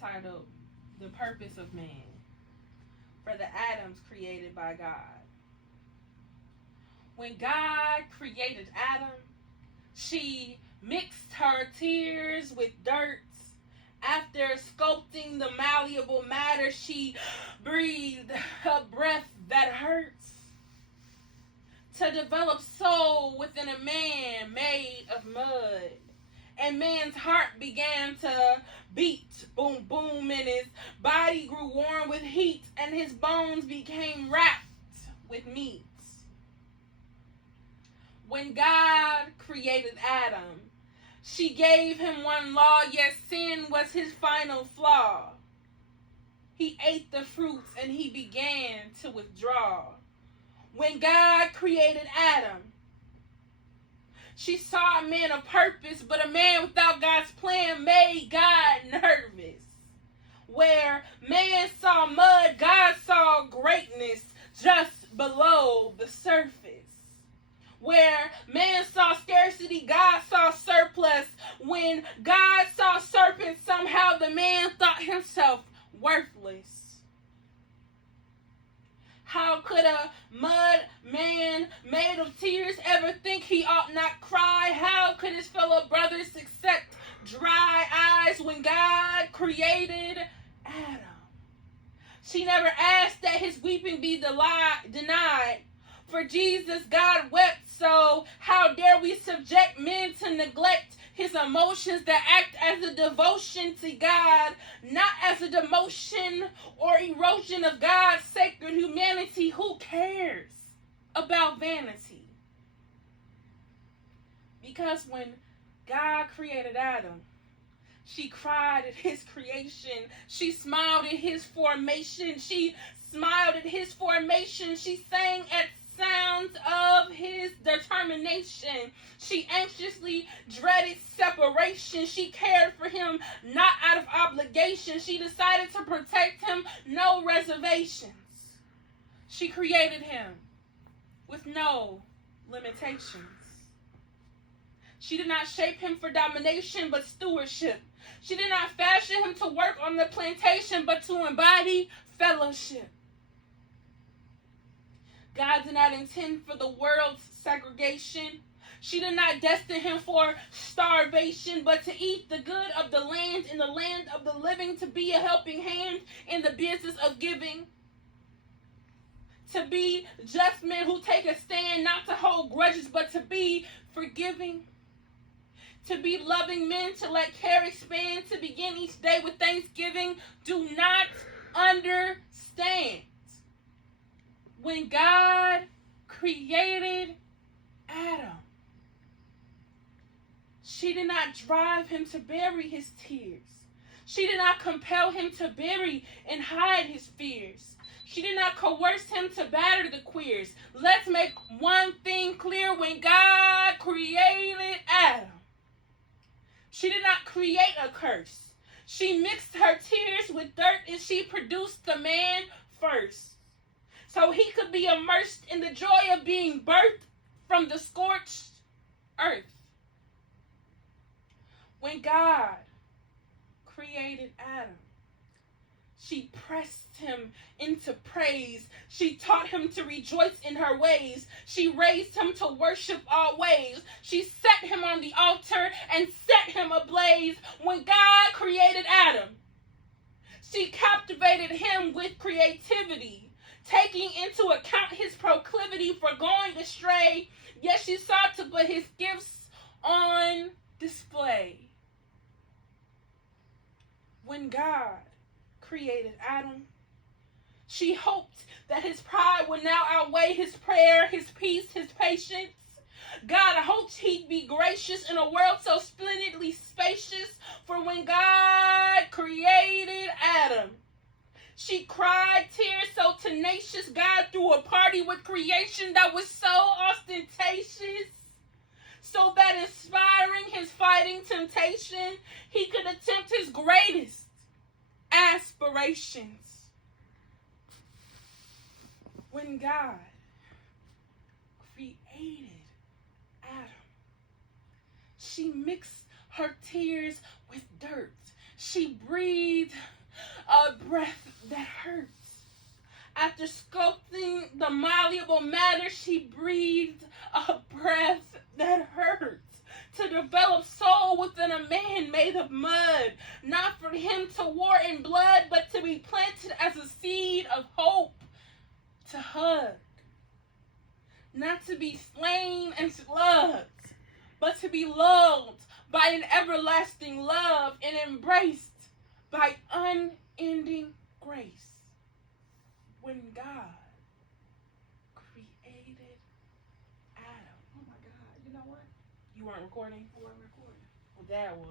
titled The Purpose of Man, for the Adams created by God. When God created Adam, she mixed her tears with dirt. After sculpting the malleable matter, she breathed a breath that hurts. To develop soul within a man made of mud. And man's heart began to beat, boom, boom, and his body grew warm with heat, and his bones became wrapped with meat. When God created Adam, she gave him one law, yet sin was his final flaw. He ate the fruits and he began to withdraw. When God created Adam, she saw a man of purpose, but a man without God's plan made God nervous. Where man saw mud, God saw greatness just below the surface. Where man saw scarcity, God saw surplus. When God saw serpents, somehow the man thought himself worthless. How could a mud man made of tears ever think he ought not cry? How could his fellow brothers accept dry eyes when God created Adam? She never asked that his weeping be denied. For Jesus, God wept, so how dare we subject men to neglect his emotions that act as a devotion to God, not as a demotion or erosion of God's sacred humanity. Who cares about vanity? Because when God created Adam, she cried at his creation. She smiled at his formation. She smiled at his formation. She sang at sounds of his determination. She anxiously dreaded separation. She cared for him not out of obligation. She decided to protect him, no reservations. She created him with no limitations. She did not shape him for domination, but stewardship. She did not fashion him to work on the plantation, but to embody fellowship. God did not intend for the world's segregation. She did not destine him for starvation, but to eat the good of the land, in the land of the living, to be a helping hand in the business of giving. To be just men who take a stand, not to hold grudges, but to be forgiving. To be loving men, to let care expand, to begin each day with thanksgiving. Do not understand. When God created Adam, she did not drive him to bury his tears. She did not compel him to bury and hide his fears. She did not coerce him to batter the queers. Let's make one thing clear. When God created Adam, she did not create a curse. She mixed her tears with dirt and she produced the man first, so he could be immersed in the joy of being birthed from the scorched earth. When God created Adam, she pressed him into praise. She taught him to rejoice in her ways. She raised him to worship always. She set him on the altar and set him ablaze. When God created Adam, she captivated him with creativity, taking into account his proclivity for going astray, yet she sought to put his gifts on display. When God created Adam, she hoped that his pride would now outweigh his prayer, his peace, his patience. God hoped he'd be gracious in a world so splendidly spacious. For when God created Adam, she cried tears so tenacious. God threw a party with creation that was so ostentatious, so that inspiring his fighting temptation, he could attempt his greatest aspirations. When God created Adam, she mixed her tears with dirt. She breathed a breath that hurts. After sculpting the malleable matter, she breathed a breath that hurts. To develop soul within a man made of mud, not for him to war in blood, but to be planted as a seed of hope, to hug. Not to be slain and slugged, but to be lulled by an everlasting love and embraced by unending grace. When God created Adam. Oh my God. You know what? You weren't recording? I wasn't recording. Well, Dad was.